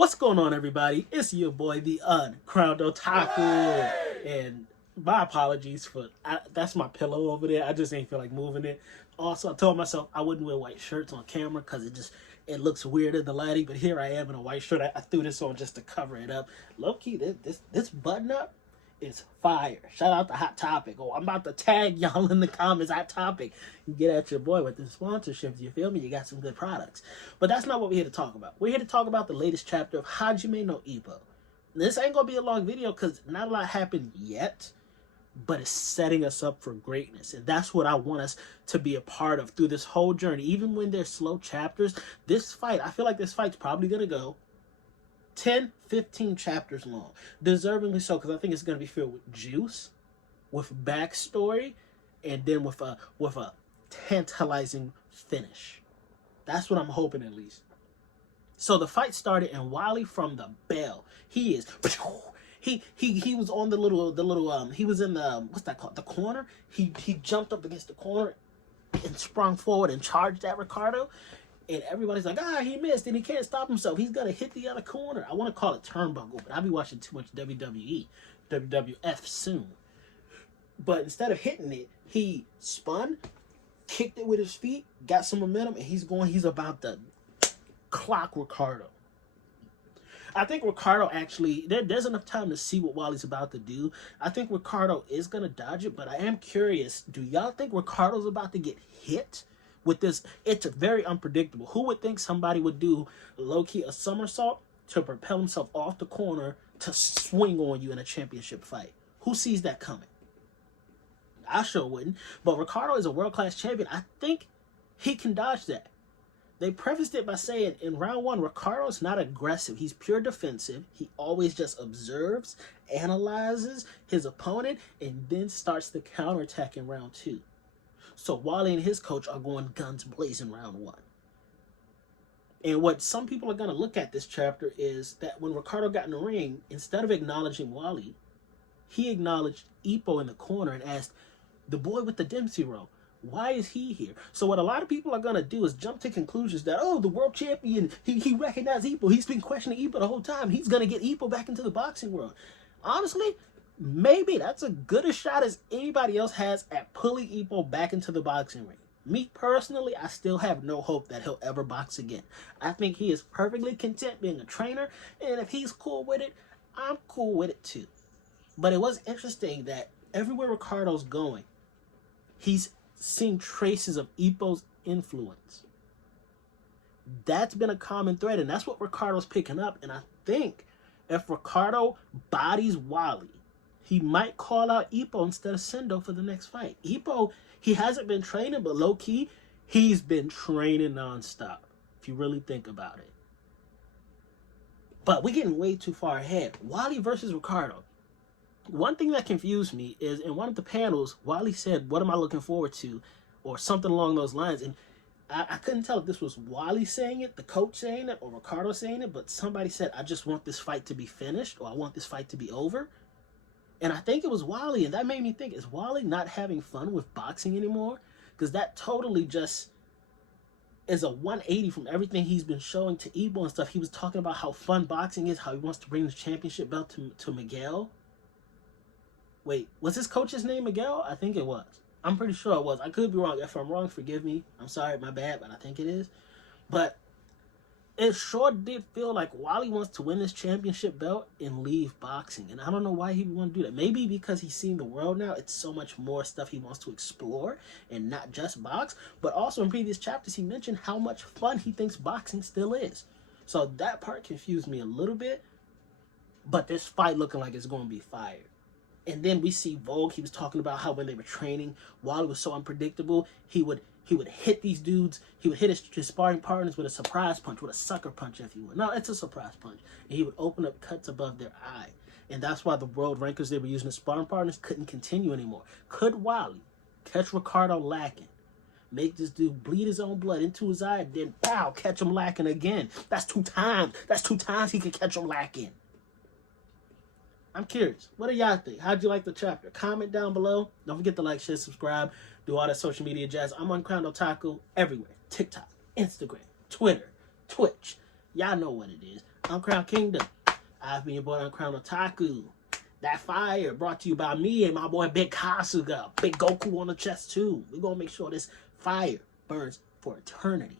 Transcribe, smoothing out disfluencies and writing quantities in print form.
What's going on, everybody? It's your boy, the uncrowned Otaku. And my apologies for that's my pillow over there. I just ain't feel like moving it. Also, I told myself I wouldn't wear white shirts on camera because it looks weird in the lighting. But here I am in a white shirt. I threw this on just to cover it up. Low key, this button up is fire. Shout out to Hot Topic. Oh, I'm about to tag y'all in the comments. Hot Topic. You get at your boy with the sponsorships. You feel me? You got some good products. But that's not what we're here to talk about. We're here to talk about the latest chapter of Hajime no Ippo. This ain't gonna be a long video because not a lot happened yet, but it's setting us up for greatness. And that's what I want us to be a part of through this whole journey. Even when there's slow chapters, this fight, I feel like this fight's probably gonna go 10, 15 chapters long. Deservingly so, because I think it's going to be filled with juice, with backstory, and then with a tantalizing finish. That's what I'm hoping, at least. So the fight started, and Wally from the bell, he was on the little he was in the, what's that called, the corner. He jumped up against the corner and sprung forward and charged at Ricardo. And everybody's like, he missed, and he can't stop himself. He's going to hit the other corner. I want to call it turnbuckle, but I'll be watching too much WWE, WWF soon. But instead of hitting it, he spun, kicked it with his feet, got some momentum, and he's about to clock Ricardo. I think Ricardo actually, there's enough time to see what Wally's about to do. I think Ricardo is going to dodge it, but I am curious, do y'all think Ricardo's about to get hit? With this, it's very unpredictable. Who would think somebody would do low-key a somersault to propel himself off the corner to swing on you in a championship fight? Who sees that coming? I sure wouldn't. But Ricardo is a world-class champion. I think he can dodge that. They prefaced it by saying in round one, Ricardo's not aggressive. He's pure defensive. He always just observes, analyzes his opponent, and then starts the counterattack in round two. So Wally and his coach are going guns blazing round one. And what some people are going to look at this chapter is that when Ricardo got in the ring, instead of acknowledging Wally, he acknowledged Ippo in the corner and asked, the boy with the Dempsey roll, why is he here? So what a lot of people are going to do is jump to conclusions that, the world champion, he recognized Ippo. He's been questioning Ippo the whole time. He's going to get Ippo back into the boxing world. Honestly, maybe that's a good a shot as anybody else has at pulling Ippo back into the boxing ring. Me personally, I still have no hope that he'll ever box again. I think he is perfectly content being a trainer, and if he's cool with it, I'm cool with it too. But it was interesting that everywhere Ricardo's going, he's seeing traces of Ippo's influence. That's been a common thread, and that's what Ricardo's picking up. And I think if Ricardo bodies Wally, he might call out Ippo instead of Sendo for the next fight. Ippo, he hasn't been training, but low-key, he's been training nonstop, if you really think about it. But we're getting way too far ahead. Wally versus Ricardo. One thing that confused me is in one of the panels, Wally said, what am I looking forward to? Or something along those lines. And I couldn't tell if this was Wally saying it, the coach saying it, or Ricardo saying it, but somebody said, I just want this fight to be finished, or I want this fight to be over. And I think it was Wally, and that made me think, is Wally not having fun with boxing anymore? Because that totally just is a 180 from everything he's been showing to Ippo and stuff. He was talking about how fun boxing is, how he wants to bring the championship belt to Miguel. Wait, was his coach's name Miguel? I think it was. I'm pretty sure it was. I could be wrong. If I'm wrong, forgive me. I'm sorry, my bad, but I think it is. But it sure did feel like Wally wants to win this championship belt and leave boxing. And I don't know why he would want to do that. Maybe because he's seen the world now. It's so much more stuff he wants to explore and not just box. But also in previous chapters, he mentioned how much fun he thinks boxing still is. So that part confused me a little bit. But this fight looking like it's going to be fire. And then we see Vogue. He was talking about how when they were training, Wally was so unpredictable. He would hit these dudes. He would hit his sparring partners with a surprise punch, with a sucker punch, if you will. No, it's a surprise punch. And he would open up cuts above their eye. And that's why the world rankers they were using as sparring partners couldn't continue anymore. Could Wally catch Ricardo lacking, make this dude bleed his own blood into his eye, and then, pow, catch him lacking again? That's 2 times. That's 2 times he could catch him lacking. I'm curious. What do y'all think? How'd you like the chapter? Comment down below. Don't forget to like, share, subscribe, do all that social media jazz. I'm Uncrowned Otaku everywhere. TikTok, Instagram, Twitter, Twitch. Y'all know what it is. Uncrowned Kingdom. I've been your boy Uncrowned Otaku. That fire brought to you by me and my boy Big Kasuga. Big Goku on the chest too. We're gonna make sure this fire burns for eternity.